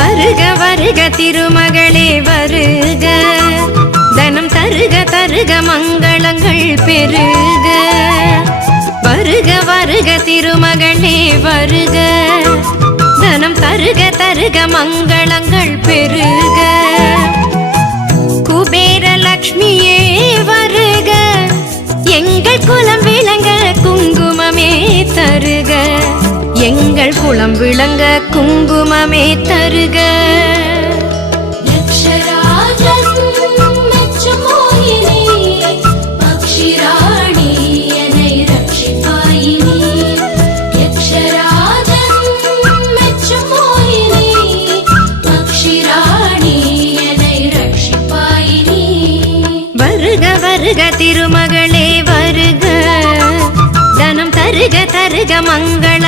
வருக வருக திருமகளே வருக, தனம் தருக தருக மங்களங்கள் பெருக. வருக வருக திருமகளே வருக, தனம் தருக தருக மங்களங்கள் பெருக. குபேர லக்ஷ்மியே வருக, எங்கள் குலம் விளங்க குங்குமமே தருக, எங்கள் குலம் விளங்க குங்குமமே தருக. வருக திருமகளே வருக, தனம் தருக தருக மங்கள